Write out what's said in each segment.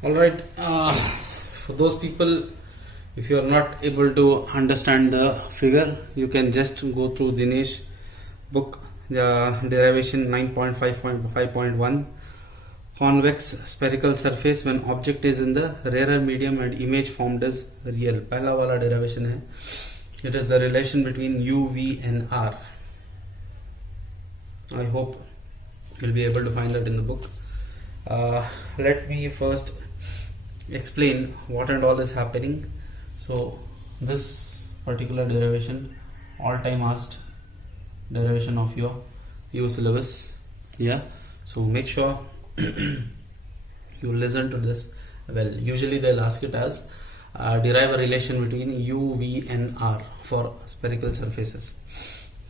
All right. For those people, if you are not able to understand the figure, you can just go through Dinesh book, the derivation 9.5.5.1. Convex spherical surface when object is in the rarer medium and image formed as real. पहला वाला derivation है. It is the relation between U, V and R. I hope you'll be able to find that in the book. Let me first explain what and all is happening. So this particular derivation, all time asked derivation of your U syllabus. Yeah, so make sure you listen to this well. Usually they'll ask it as derive a relation between U, V and R for spherical surfaces.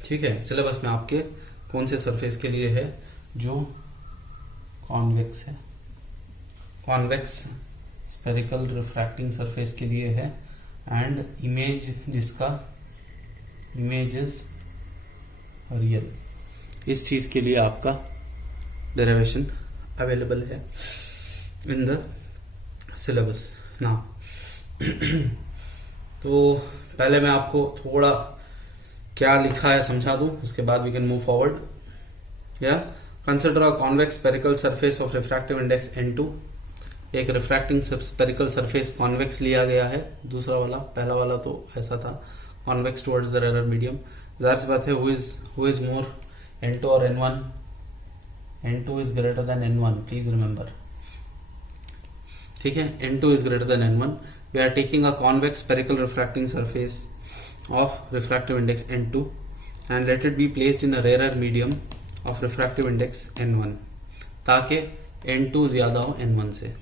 ठीक है, syllabus में आपके कौन से surface के लिए है जो कॉन्वेक्स है, कॉन्वेक्स स्पेरिकल रिफ्रैक्टिंग सरफेस के लिए है, एंड इमेज जिसका इमेज इज रियल, इस चीज के लिए आपका डेरिवेशन अवेलेबल है इन द सिलेबस ना. तो पहले मैं आपको थोड़ा क्या लिखा है समझा दूं, उसके बाद वी कैन मूव फॉरवर्ड. या consider a convex spherical surface of refractive index n2. एक रिफ्रैक्टिंग स्पेरिकल सरफेस कॉन्वेक्स लिया गया है. दूसरा वाला, पहला वाला तो ऐसा था convex towards the rare medium. जाहिर सी बात है हु इज मोर, n2 और n1. n2 is greater than n1, please remember. ठीक है, n2 is greater than n1. We are taking a convex spherical refracting surface of refractive index n2 and let it be placed in a rarer medium of refractive index n1 ताकि n2 ज्यादा हो n1 से.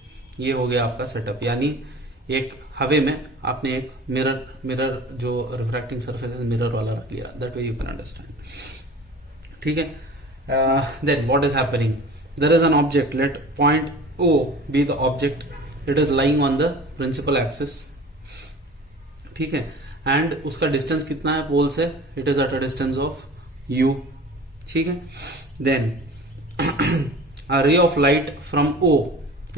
ये हो गया आपका setup. यानी एक हवे में आपने एक मिरर जो रिफ्रैक्टिंग सरफेस है मिरर वाला रख लिया. That way you can understand. ठीक है. Then what is happening, there is an object, let point O be the object. It is lying on the principal axis. ठीक है, एंड उसका डिस्टेंस कितना है पोल से, it is at a distance of u. ठीक है. Then a ray of light from O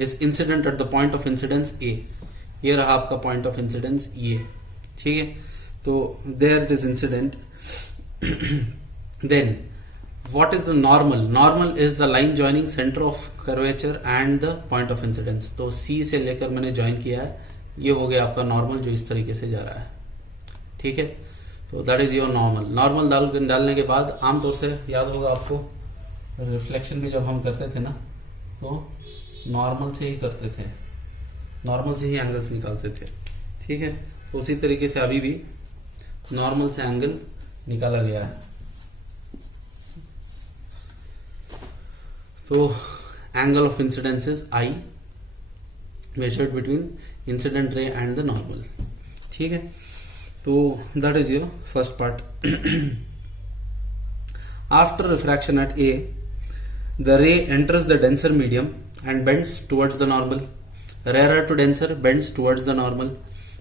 is incident at the point of incidence A. ये रहा आपका पॉइंट ऑफ इंसिडेंस ये. ठीक है, तो there it is incident. Then what is the normal, normal is the line joining centre of curvature and the point of incidence. तो C से लेकर मैंने ज्वाइन किया है, ये हो गया आपका नॉर्मल जो इस तरीके से जा रहा है. ठीक है, तो that is your normal. Normal डालने के बाद आमतौर से याद होगा आपको, रिफ्लेक्शन भी जब हम करते थे ना तो नॉर्मल से ही करते थे, नॉर्मल से ही एंगल्स निकालते थे. ठीक है, तो उसी तरीके से अभी भी नॉर्मल से एंगल निकाला गया है. तो angle of incidence is I measured between incident ray and the normal. ठीक है, तो that is your first part. After refraction at A, the ray enters the denser medium and bends towards the normal. Rarer to denser bends towards the normal.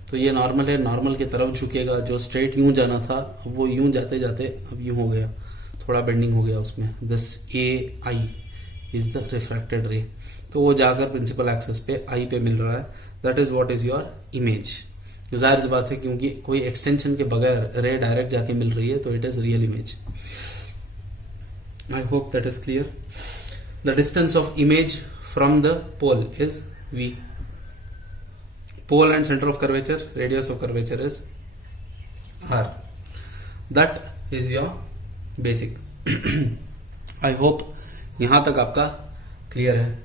तो ये normal है, normal की तरफ झुकेगा. जो स्ट्रेट यूं जाना था वो यूं जाते जाते अब यूं हो गया, थोड़ा बेंडिंग हो गया उसमें. This AI is the refracted ray. तो वो जाकर प्रिंसिपल एक्सिस पे I पे मिल रहा है. That is what is your image. जाहिर सी बात है क्योंकि कोई एक्सटेंशन के बगैर रे डायरेक्ट जाके मिल रही है तो it is real image. I hope that is clear. The distance of image from the pole is V. Pole and centre of curvature, radius of curvature is R. That is your basic. I hope यहां तक आपका clear है.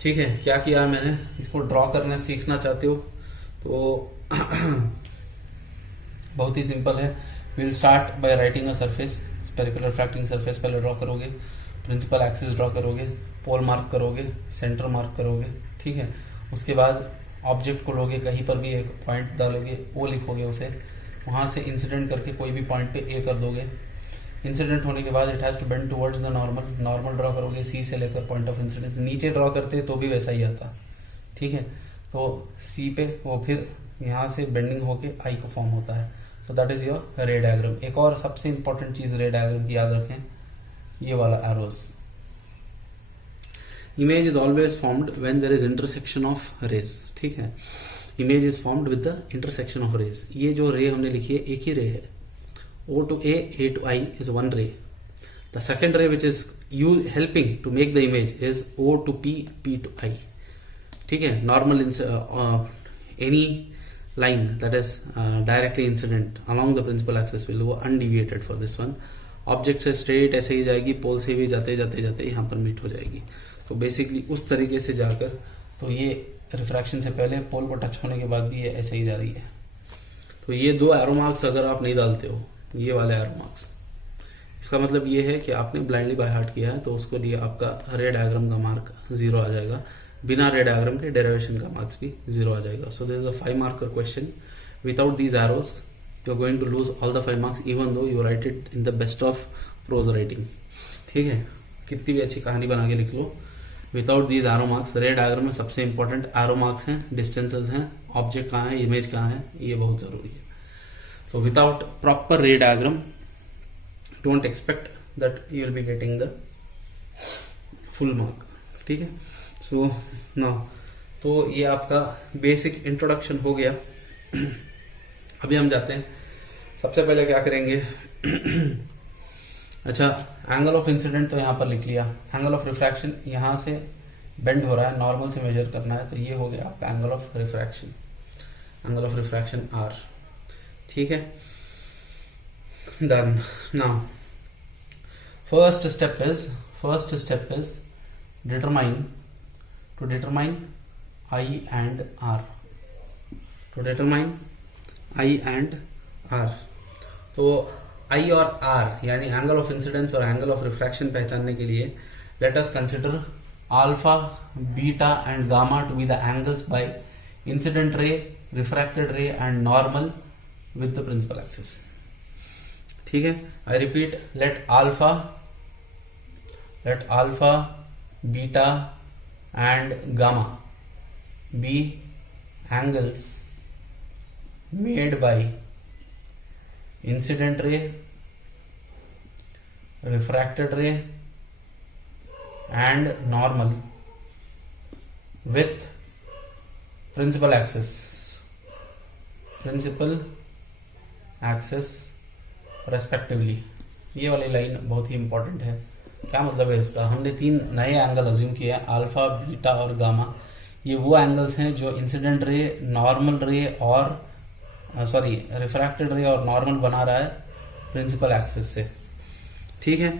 ठीक है, क्या किया मैंने, इसको ड्रॉ करना सीखना चाहते हो तो बहुत ही सिंपल है. Will start by writing a surface, spherical refracting surface पहले ड्रॉ करोगे, प्रिंसिपल एक्सिस ड्रॉ करोगे, पोल मार्क करोगे, सेंटर मार्क करोगे. ठीक है, उसके बाद ऑब्जेक्ट को लोगे, कहीं पर भी एक पॉइंट डालोगे, O लिखोगे उसे, वहां से इंसिडेंट करके कोई भी पॉइंट पे A कर दोगे. इंसिडेंट होने के बाद it has to bend towards the normal. Normal draw करोगे C से लेकर पॉइंट ऑफ इंसिडेंस. नीचे ड्रॉ करते तो भी वैसा ही आता. ठीक है, तो C पे वो फिर यहाँ से बेंडिंग होके I को फॉर्म होता है. तो दैट इज योर रे डायग्राम. एक और सबसे इंपॉर्टेंट चीज रे डायग्राम की याद रखें, ये वाला arrows. Image is always formed when there is intersection of rays, ठीक है, image is formed with the intersection of rays. ये जो रे हमने लिखी है एक ही रे है, O to A to I is one ray. The second ray which is you helping to make the image is O to P, P to I. ठीक है, normal any line that is directly incident along the principal axis will go undeviated for this one. Object से straight ऐसे ही जाएगी, पोल से भी जाते जाते जाते यहाँ पर मीट हो जाएगी। तो बेसिकली उस तरीके से जाकर तो ये रिफ्रैक्शन से पहले पोल को टच होने के बाद भी ये ऐसे ही जा रही है। तो ये दो एरो मार्क्स अगर आप नहीं डालते हो, ये वाले एरो मार्क्स, इसका मतलब ये है कि आपने ब्लाइंडली बाय हार्ट किया है, तो उसके लिए आपका रे डायग्राम का मार्क 0 आ जाएगा, बिना रे डायग्राम के डेरिवेशन का मार्क्स भी 0 आ जाएगा। So there is a 5 marker question without these arrows you are going to lose all the 5 marks even though you write it in the best of prose writing. ठीक है, कितनी भी अच्छी कहानी बना के लिख लो, without these arrow marks. Ray diagram में सबसे इंपॉर्टेंट एरो मार्क्स हैं, डिस्टेंसेस हैं, ऑब्जेक्ट कहाँ है, इमेज कहाँ है, ये बहुत जरूरी है। So without proper ray diagram, don't expect that you will be getting the full mark. ठीक है, so now तो ये आपका बेसिक इंट्रोडक्शन हो गया। अभी हम जाते हैं, सबसे पहले क्या करेंगे अच्छा, एंगल ऑफ इंसिडेंट तो यहाँ पर लिख लिया, एंगल ऑफ रिफ्रैक्शन यहाँ से बेंड हो रहा है, नॉर्मल से मेजर करना है, तो ये हो गया आपका angle of refraction, angle of refraction R। ठीक है, done. Now first step is determine I and R, to determine I and R। तो I और R यानी एंगल ऑफ इंसिडेंस और एंगल ऑफ रिफ्रैक्शन पहचानने के लिए let us consider alpha, beta and gamma to be the angles by incident ray, refracted ray and normal with the principal axis। ठीक है, I repeat, let alpha, beta and gamma be angles made by incident ray, refracted ray and normal with principal axis respectively. ये वाली line बहुत ही important है। क्या मतलब है इसका, हमने 3 नए एंगल अज्यूम किया है, अल्फा, बीटा और गामा। ये वो एंगल्स हैं जो इंसिडेंट रे, नॉर्मल रे और रिफ्रैक्टेड रे और नॉर्मल बना रहा है प्रिंसिपल एक्सिस से। ठीक है,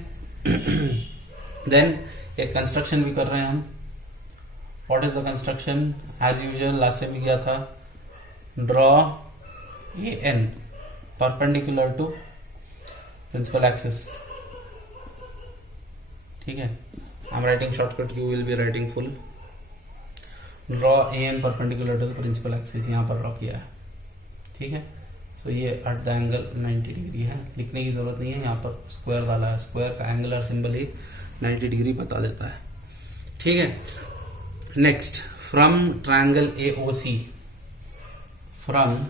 देन एक कंस्ट्रक्शन भी कर रहे हैं हम। What is the construction? As usual last time भी किया था, draw AN perpendicular to principal axis। ठीक है, I'm writing shortcut, you will be writing full। draw AN perpendicular to the principal axis, यहाँ पर ड्रॉ किया है। ठीक है, सो ये एट द एंगल 90 डिग्री है, लिखने की जरूरत नहीं है, यहाँ पर स्क्वायर डाला है, स्क्वायर का एंगुलर सिंबल ही 90 डिग्री बता देता है। ठीक है, next from triangle AOC, from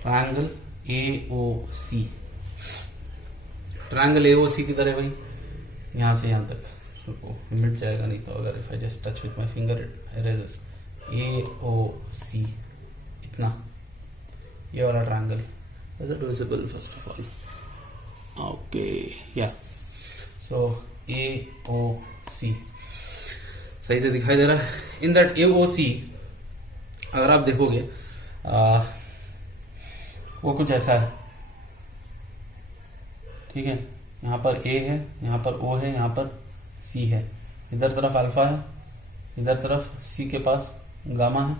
triangle AOC, triangle AOC किधर है भाई? यहां से यहां तक, रुको मिट जाएगा नहीं तो, अगर if I just touch with my finger it erases. AOC इतना, ये वाला triangle is it visible first of all? Okay, या सो AOC सही से दिखाई दे रहा है। इन दैट AOC अगर आप देखोगे वो कुछ ऐसा है। ठीक है, यहाँ पर A है, यहाँ पर O है, यहाँ पर C है, इधर तरफ अल्फा है, इधर तरफ C के पास गामा है।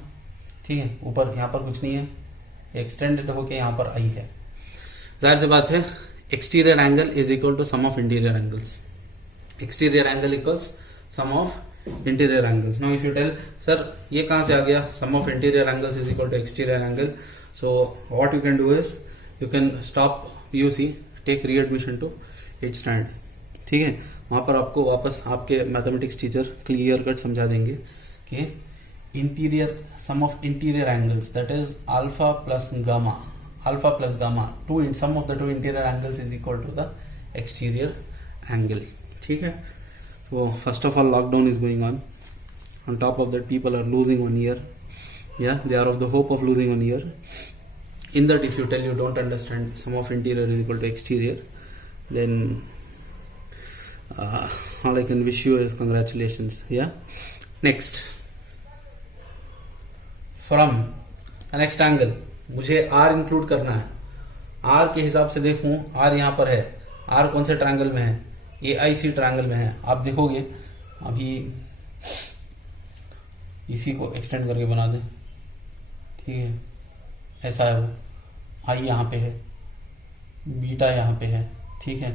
ठीक है, ऊपर यहाँ पर कुछ नहीं है, एक्सटेंडेड होके यहाँ पर I है। जाहिर सी बात है, exterior angle is equal to sum of interior angles, exterior angle equals sum of interior angles. Now if you tell sir ये कहाँ से आ गया, sum of interior angles is equal to exterior angle, so what you can do is you can stop PUC, take readmission to 8th standard। ठीक है, वहां पर आपको वापस आपके मैथमेटिक्स टीचर क्लियर कट समझा देंगे कि interior sum of interior angles that is alpha plus gamma, to sum of the two interior angles is equal to the exterior angle. ठीक है, So first of all, lockdown is going on. On top of that, people are losing 1 year. Yeah, they are of the hope of losing 1 year. In that, if you tell you don't understand sum of interior is equal to exterior, then all I can wish you is congratulations. Yeah. Next, from the next angle मुझे R include करना है. R के हिसाब से देखूं, R यहाँ पर है. R कौन से ट्रायंगल में है? AIC ट्रायंगल में है. आप देखोगे अभी इसी को एक्सटेंड करके बना दें. ठीक है, ऐसा है वो. I यहाँ पे है, बीटा यहाँ पे है. ठीक है,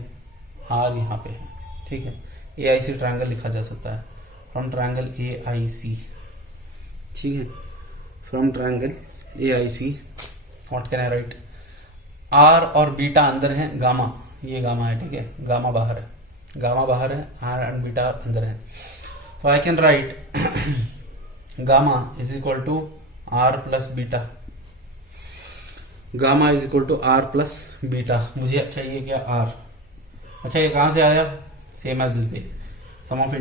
R यहाँ पे है. ठीक है, AIC ट्रायंगल लिखा जा सकता है. From triangle AIC. ठीक है, from triangle AIC what can I right? R और बीटा अंदर है, गामा ये गामा है. ठीक है, गामा बाहर है, गामा बाहर है, R एंड बीटा अंदर है. तो I can write gamma is equal to R plus beta. Gamma is equal to R plus beta. मुझे चाहिए क्या? R. अच्छा, ये कहां से आया? Same as this day. Sum of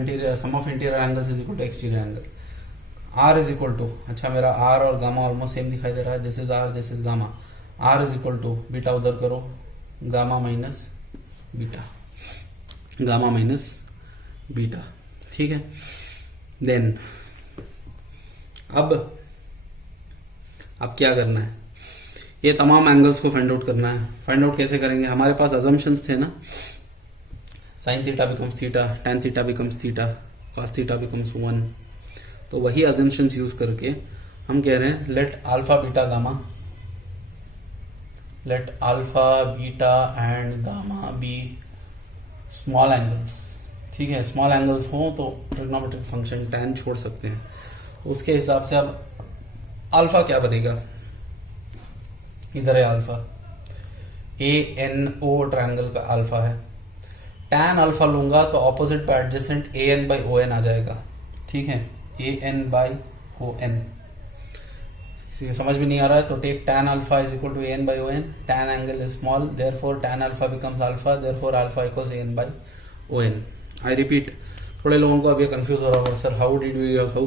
interior angles is equal to exterior angle. R is equal to, अच्छा मेरा R और गामा ऑलमोस्ट सेम दिखाई दे रहा है. This is R, this is gamma. R is equal to beta उधर करो, gamma minus beta, gamma minus beta. ठीक है, देन अब क्या करना है? ये तमाम एंगल्स को फाइंड आउट करना है. फाइंड आउट कैसे करेंगे? हमारे पास अजम्पशंस थे ना. Sine theta becomes theta, tan theta becomes theta, cos theta becomes 1. तो वही अजम्पशंस यूज करके हम कह रहे हैं let alpha beta gamma, let alpha beta and gamma be small angles. ठीक है, स्मॉल एंगल्स हो तो ट्रिग्नोमेट्रिक फंक्शन tan छोड़ सकते हैं. उसके हिसाब से अब अल्फा क्या बनेगा? इधर है अल्फा, ANO ट्रायंगल का अल्फा है. tan अल्फा लूंगा तो ऑपोजिट पे एडजेसेंट AN बाई ON आ जाएगा. ठीक है, AN बाई ON. समझ में नहीं आ रहा है तो take tan alpha is equal to AN by ON. tan angle is small, therefore tan alpha becomes alpha, therefore alpha equals AN by ON. I repeat, थोड़े लोगों को अभी कंफ्यूज हो रहा होगा, sir how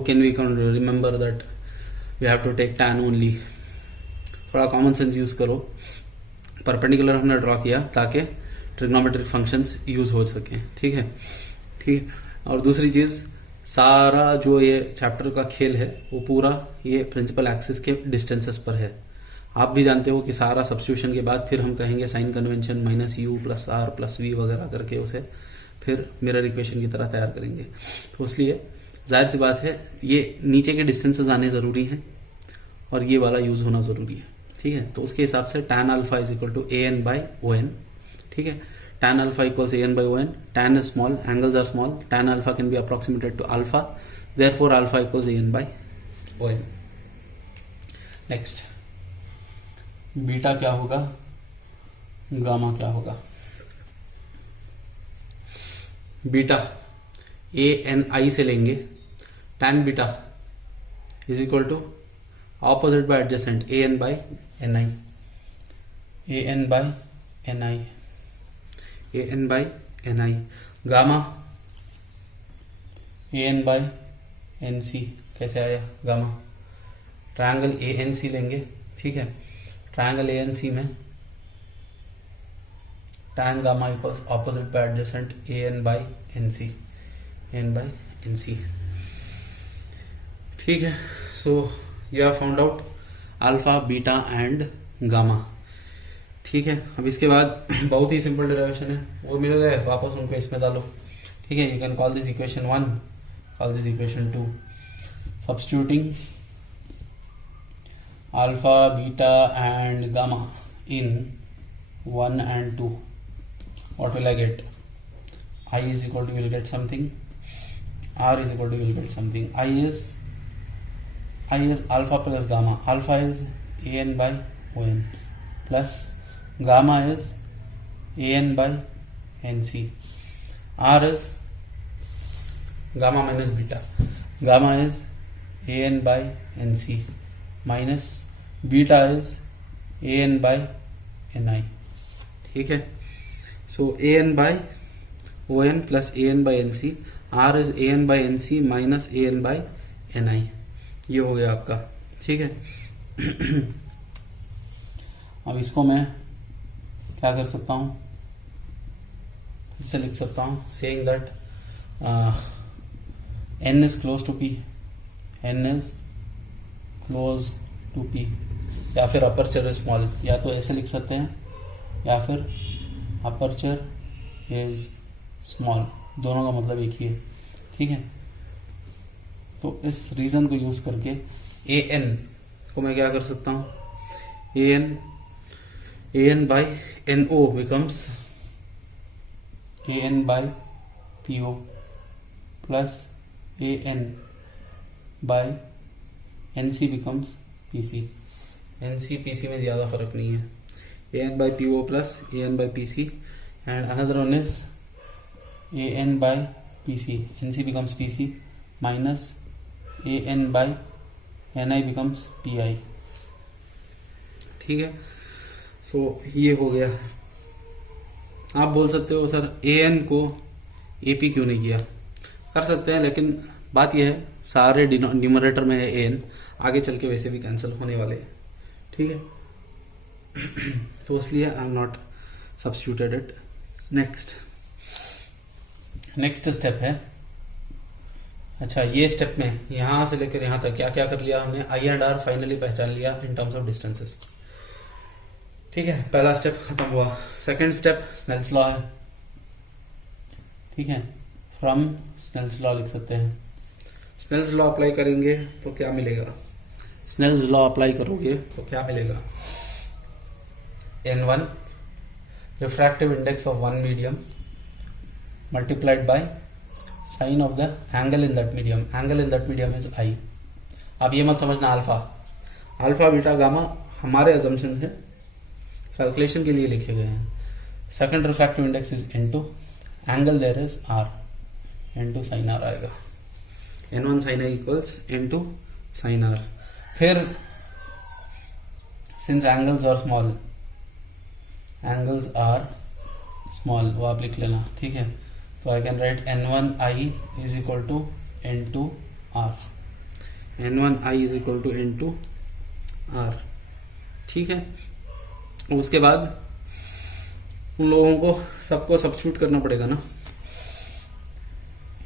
can we remember that we have to take tan only. थोड़ा common sense use करो. Perpendicular हमने ड्रॉ किया ताकि ट्रिग्नोमेट्रिक फंक्शंस यूज हो सके. ठीक है, ठीक है. और दूसरी चीज, सारा जो ये चैप्टर का खेल है वो पूरा ये प्रिंसिपल एक्सिस के डिस्टेंसेस पर है. आप भी जानते हो कि सारा सब्स्टिट्यूशन के बाद फिर हम कहेंगे sign convention minus u plus r plus v वगैरह करके उसे फिर मिरर इक्वेशन की तरह तैयार करेंगे. तो इसलिए जाहिर सी बात है ये नीचे के डिस्टेंसेस आने ज़रूरी हैं और ये वाला यूज होना ज़रूरी है. ठीक है, तो उसके हिसाब से tan alpha is equal to AN by ON. ठीक है, tan alpha equals AN by ON. tan is small, angles are small, tan alpha can be approximated to alpha, therefore alpha equals AN by ON. Next, beta क्या होगा, gamma क्या होगा? Beta ANI से लेंगे. tan beta is equal to opposite by adjacent AN by NI, AN by NI, AN by NI. Gamma AN by NC. कैसे आया gamma? Triangle ANC लेंगे. ठीक है, ट्रायंगल ANC में tan gamma equals opposite by adjacent AN by NC, AN by NC. ठीक है, so you have found out alpha beta and gamma. ठीक है, अब इसके बाद बहुत ही सिंपल डेरिवेशन है, वो मिल गए, वापस उनको इसमें डालो. ठीक है, you can call this equation 1, call this equation 2. Substituting alpha beta and gamma in 1 and 2, what will I get? I is equal to, you will get something, R is equal to, you will get something. I is alpha plus gamma. Alpha is AN by ON plus gamma is AN by NC. R is gamma minus beta. Gamma is AN by NC minus beta is AN by NI. ठीक है, सो AN by ON plus AN by NC. R is AN by NC minus AN by NI। ये हो गया आपका, ठीक है। अब इसको मैं क्या कर सकता हूं, इसे लिख सकता हूं saying that N is close to P, N is close to P, या फिर अपर्चर इज स्मॉल, या तो ऐसे लिख सकते हैं या फिर अपर्चर इज स्मॉल, दोनों का मतलब एक ही है, ठीक है। तो इस रीजन को यूज करके AN को मैं क्या कर सकता हूं, AN by NO becomes AN by PO plus AN by NC becomes PC। NC PC में ज्यादा फर्क नहीं है, AN by PO plus AN by PC, and another one is AN by PC, NC becomes PC minus AN by NI becomes PI, ठीक है। सो ये हो गया। आप बोल सकते हो सर AN को AP क्यों नहीं किया, कर सकते हैं, लेकिन बात यह है सारे न्यूमरेटर में है AN, आगे चल के वैसे भी कैंसिल होने वाले हैं, ठीक है। तो इसलिए I am not substituted it. Next step है, अच्छा ये स्टेप में यहां से लेकर यहां तक क्या क्या कर लिया हमने, I and R फाइनली पहचान लिया इन टर्म्स ऑफ डिस्टेंसेस, ठीक है। पहला स्टेप खत्म हुआ। सेकंड स्टेप स्नेल्स लॉ है, ठीक है। फ्रॉम स्नेल्स लॉ लिख सकते हैं, स्नेल्स लॉ अप्लाई करेंगे तो क्या मिलेगा, स्नेल्स लॉ अप्लाई करोगे तो क्या मिलेगा, N1 refractive index of one medium multiplied by sine of the angle in that medium, angle in that medium is I। अब ये मत समझना अल्फा बीटा गामा हमारे assumption है, कैलकुलेशन के लिए लिखे गए हैं। Second refractive index is N2, angle there is R, N2 sin R आएगा, N1 sin I equals N2 sin R। फिर since angles are small, angles are small वो आप लिख लेना, ठीक है। तो I can write N1I is equal to N2R, N1I is equal to N2R, ठीक है। उसके बाद उन लोगों को सबको सब्स्टिट्यूट करना पड़ेगा ना।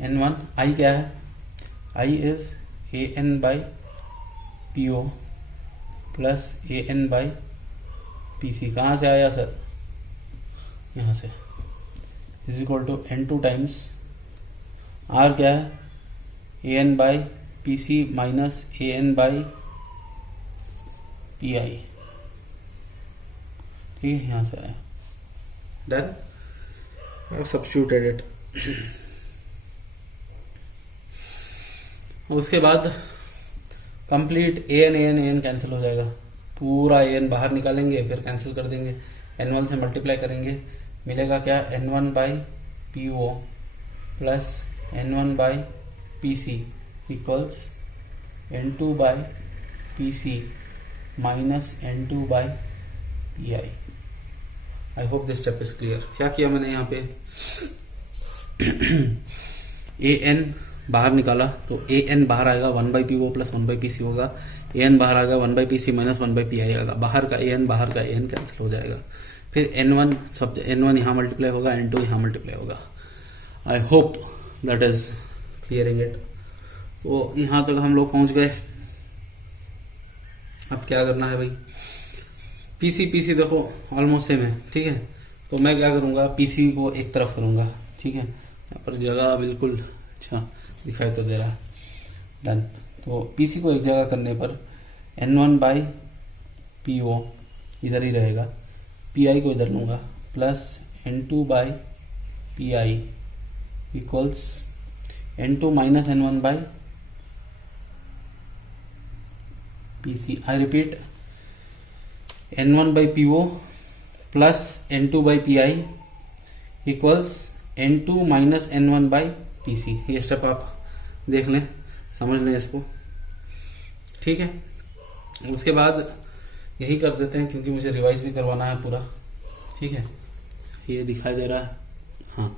N1I क्या है, I is AN by PO plus AN by PC। कहाँ से आया सर, यहाँ से, is equal to N2 times R क्या है, AN by PC minus AN by PI, ठीक है, यहाँ से आया, डन, सब्स्टिट्यूटेड इट। उसके बाद कंप्लीट AN कैंसिल हो जाएगा, पूरा AN बाहर निकालेंगे, फिर कैंसिल कर देंगे, N1 से मल्टीप्लाई करेंगे, मिलेगा क्या, N1 by PO plus N1 by PC equals N2 by PC minus N2 by PI। I hope this step is clear. क्या किया मैंने यहाँ पे, AN बाहर निकाला तो AN बाहर आएगा 1/PO प्लस 1/PC होगा, AN बाहर आएगा 1/PC माइनस 1/PI आएगा, बाहर का AN बाहर का AN कैंसिल हो जाएगा, फिर N1 यहाँ मल्टीप्लाई होगा, N2 यहाँ मल्टीप्लाई होगा। आई hope that is clearing it. तो यहाँ तक हम लोग पहुंच गए। अब क्या करना है भाई, PC देखो ऑलमोस्ट सेम है, ठीक है। तो मैं क्या करूँगा, PC को एक तरफ करूँगा, ठीक है। यहाँ पर जगह बिल्कुल अच्छा दिखाई तो दे रहा है, डन। तो PC को एक जगह करने पर N1 बाई PO इधर ही रहेगा, PI को इधर लूँगा, plus N2 by PI equals N2 minus N1 by PC। I repeat, N1 by PO plus N2 by PI equals N2 minus N1 by PC। ये स्टेप आप देख लें, समझ लें इसको, ठीक है। उसके बाद यही कर देते हैं, क्योंकि मुझे रिवाइज भी करवाना है पूरा, ठीक है। ये दिखाई दे रहा है, हाँ।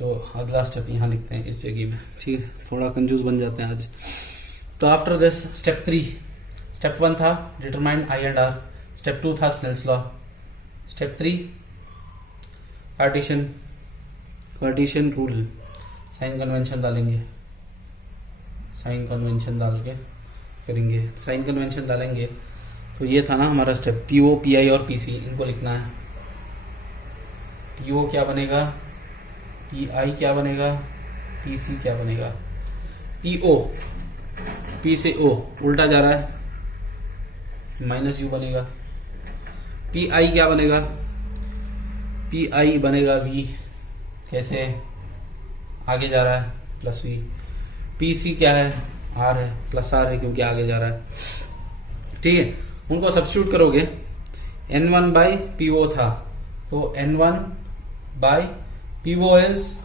तो अगला स्टेप यहाँ लिखते हैं इस जगह में, ठीक है, थोड़ा कंफ्यूज बन जाते हैं आज। तो आफ्टर दिस स्टेप 3, स्टेप 1 था determine I and R, step 2 था Snell's law, step 3 Cartesian rule, sign convention डालेंगे, साइन कन्वेंशन डाल के करेंगे, साइन कन्वेंशन डालेंगे। तो ये था ना हमारा स्टेप, पीओ, पीआई और पीसी, इनको लिखना है। पीओ क्या बनेगा, पीआई क्या बनेगा, पीसी क्या बनेगा। पीओ, पी से ओ उल्टा जा रहा है, माइनस यू बनेगा। पीआई क्या बनेगा, पीआई बनेगा वी, कैसे, आगे जा रहा है, प्लस वी। पीसी क्या है, आर है, प्लस आर है क्योंकि आगे जा रहा है, ठीक है। उनको सब्स्टिट्यूट करोगे, N1 बाई पीओ था, तो N1 by PO is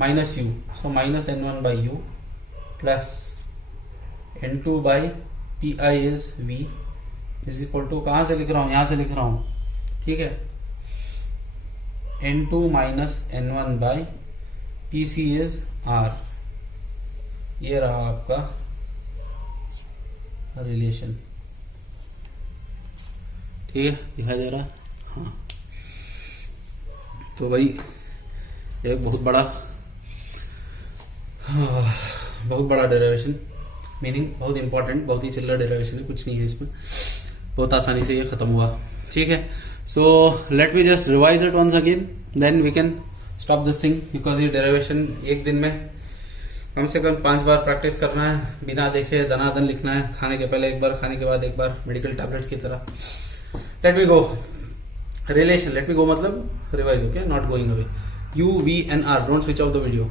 minus u, so minus N1 by u, plus N2 by P I is V is equal to, कहां से लिख रहा हूं, यहां से लिख रहा हूं, ठीक है, N2 minus N1 by P C is R। ये रहा आपका रिलेशन, ठीक है, दिखाई दे रहा है, हाँ। तो भाई एक बहुत बड़ा डेरिवेशन, मीनिंग बहुत इंपॉर्टेंट, बहुत ही चिल्लर डेरिवेशन है, कुछ नहीं है इसमें, बहुत आसानी से ये खत्म हुआ, ठीक है। So let me just revise it once again, then we can stop this thing, because ये डेरिवेशन एक दिन में कम से कम 5 बार प्रैक्टिस करना है, बिना देखे दनादन लिखना है, खाने के पहले एक बार, खाने के बाद एक बार, मेडिकल टैबलेट्स की तरह। Let me go, relation, let me go मतलब revise, okay, not going away. U, v and r, don't switch off the video.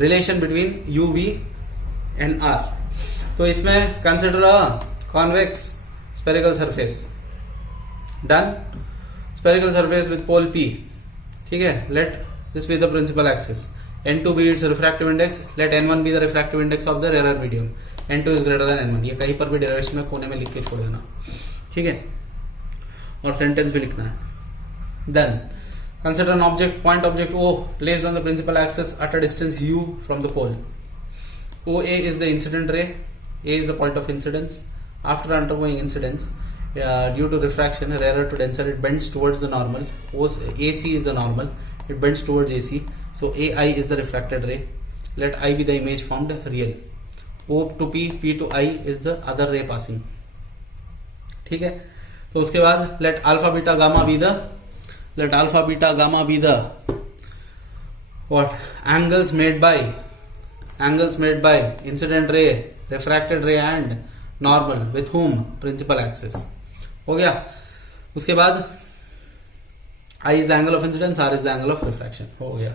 Relation between u, v and r. तो इसमें consider a convex spherical surface, done, spherical surface with pole P, ठीक है। Let this be the principal axis, N2 be its refractive index, let N1 be the refractive index of the rarer medium, N2 is greater than N1। ये कहीं पर भी derivation में कोने में लिख के छोड़ देना, ठीक है, और सेंटेंस भी लिखना है। Then consider an object, point object O placed on the principal axis at a distance u from the pole. OA is the incident ray, A is the point of incidence. After undergoing incidence, due to refraction, rarer to denser, it bends towards the normal. AC is the normal, it bends towards AC. So AI is the refracted ray. Let I be the image formed real. O to P, P to I is the other ray passing. ठीक है। तो उसके बाद let alpha beta gamma be the what angles made by incident ray, refracted ray and normal with whom principal axis। हो गया। उसके बाद I is the angle of incidence, R is the angle of refraction। हो गया।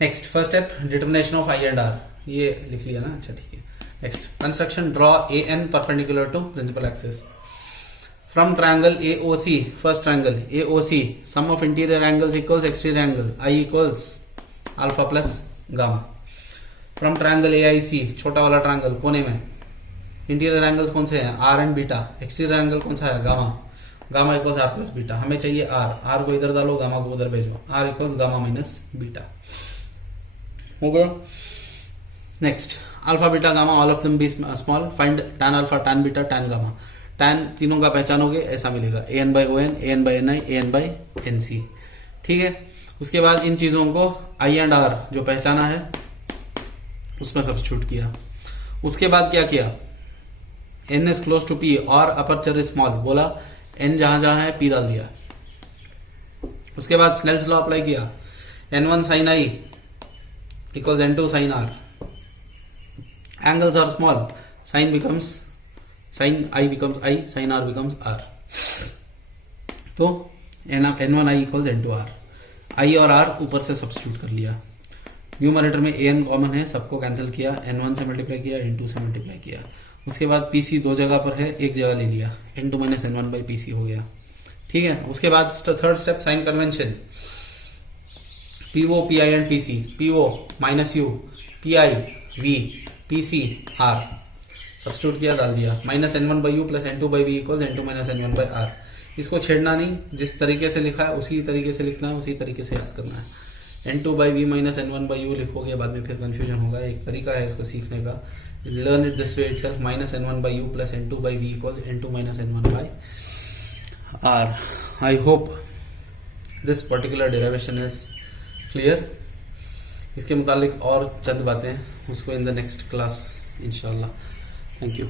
Next, first step determination of I and R, ये लिख लिया ना, अच्छा ठीक है। Next, construction, draw A N perpendicular to principal axis from triangle AOC, first triangle AOC, sum of interior angles equals exterior angle, I equals alpha plus gamma. From triangle AIC, छोटा वाला triangle कोने में, interior angles कौन से हैं, R and beta, exterior angle कौन सा है, gamma, gamma equals R plus beta. हमें चाहिए आर को इधर डालो, गामा को उधर भेजो, R equals gamma minus beta. हो गया। Next, alpha beta gamma all of them be small, find tan alpha tan beta tan gamma. Tan तीनों का पहचानोगे, ऐसा मिलेगा AN by ON, AN by NI, AN by NC, ठीक है। उसके बाद इन चीजों को I एंड R जो पहचाना है उसमें सब्स्टिट्यूट किया। उसके बाद क्या किया, N is close to P और अपर्चर इज स्मॉल, बोला N जहां जहां है P डाल दिया। उसके बाद स्नेल्स लॉ अप्लाई किया, N1 sin I equals N2 sin R. Angles are small, sin I becomes I, sin R becomes R. तो N1 I equals N2 R, I और R ऊपर से सब्स्टिट्यूट कर लिया। न्यूमरेटर में AN कॉमन है, सबको कैंसिल किया, N1 से मल्टीप्लाई किया, N2 से मल्टीप्लाई किया। उसके बाद PC दो जगह पर है, एक जगह ले लिया, N2 minus N1 by PC हो गया, ठीक है। उसके बाद third step, sign convention, PO, PI and PC, PO minus U, PI V, PC R, substitute किया, डाल दिया, minus N1 by U plus N2 by V equals N2 minus N1 by R। इसको छेड़ना नहीं, जिस तरीके से लिखा है उसी तरीके से लिखना है, उसी तरीके से याद करना है, n2 by v minus n1 by u लिखोगे बाद में फिर कंफ्यूजन होगा। एक तरीका है इसको सीखने का, learn it this way itself, minus n1 by u plus n2 by v equals n2 minus n1 by r। I hope this particular derivation is clear. इसके मुतालिक और चंद बातें उसको इन द नेक्स्ट क्लास इंशाल्लाह। Thank you.